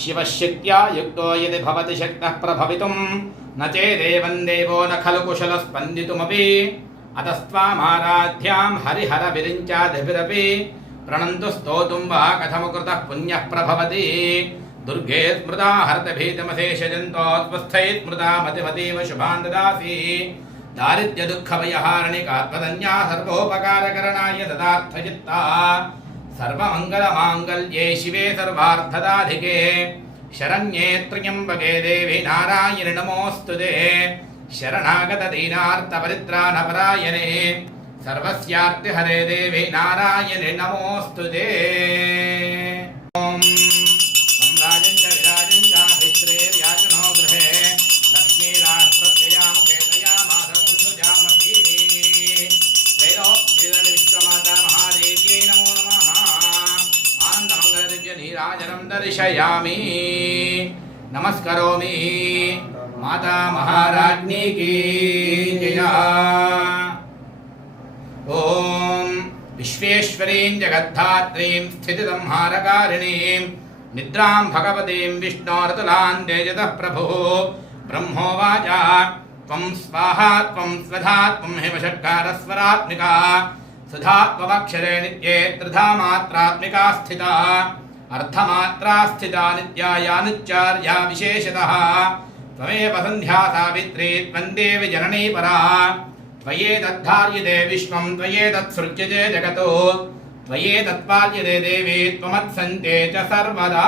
शिवशक्त्या युक्तो यदि भवति शक्तः प्रभवितुं न चेदेवं देवो न खलु कुशलः स्पन्दितुमपि अतस्त्वामाराध्यां हरिहरविरिञ्चादिभिरपि प्रणन्तु स्तोतुं वा कथमुकृतः पुण्यः प्रभवति दुर्गे स्मृता हरतभीतमशेषजन्तोत्वस्थै स्मृता मतिमतीव शुभान् ददासि दारिद्र्यदुःखभयहारणिकात्मदन्या सर्वोपकारकरणाय तदार्थचित्ता सर्वमङ्गलमाङ्गल्ये शिवे सर्वार्थदाधिके शरण्ये त्र्यम्बके देवी नारायणि नमोऽस्तुते शरणागतदीनार्तपरित्राणपरायणे सर्वस्यार्तिहरे देवी नारायणि नमोऽस्तुते। ॐ सम्राजं च विराजं चाभिश्रेर्याचनो गृहे लक्ष्मीराष्ट्रत्ययामुखे तयामाधकुंसुजामसी वैरोप्येदनि विश्वमाता महादेव्यै नमो नमः। आनन्दमङ्गलदिव्यनीराजनं दर्शयामि नमस्करोमि माता महाराज्ञी की जय। ओम विश्वेश्वरीं जगद्धात्रीं स्थितिसंहारकारिणीं निद्रां भगवतीं विष्णोरतुलां तेजतः प्रभुः ब्रह्मोवाच त्वं स्वाहा त्वं स्वधा त्वं हिमषट्कारस्वरात्मिका सुधा त्वमक्षरे नित्ये त्रिधा मात्रात्मिका स्थिता अर्थमात्रा स्थिता नित्या यानुच्चार्या विशेषतः त्वमेव सन्ध्या सावित्री त्वं देवि जननी परा त्वयेतद्धार्यते विश्वं त्वयेतत्सृज्यते जगतो त्वयेतत्पाल्यते देवी त्वमत्सन्ते च सर्वदा।